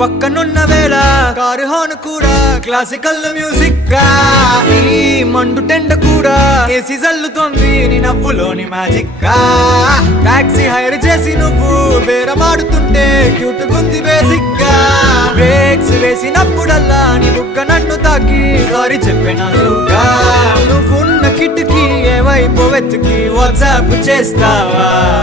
పక్కనున్న వేళ car horn కూడా క్లాసికల్ మ్యూజిక్ గా, ఈ మండు టెండ కూడా ఏసీ జల్లుతోంది నీ నవ్వులోని మ్యాజిక్ గా. టాక్సీ హైర్ చేసి నువ్వు బేరమాడుతుంటే క్యూట్ గుంది బేసిక్ గా. బ్రేక్స్ వేసినప్పుడల్లా నీ బుగ్గ నన్ను తాకి సారీ చెప్పినగా. నువ్వున్న కిటికీ ఏ వైపు వెతికి వాట్సాప్ చేస్తావా?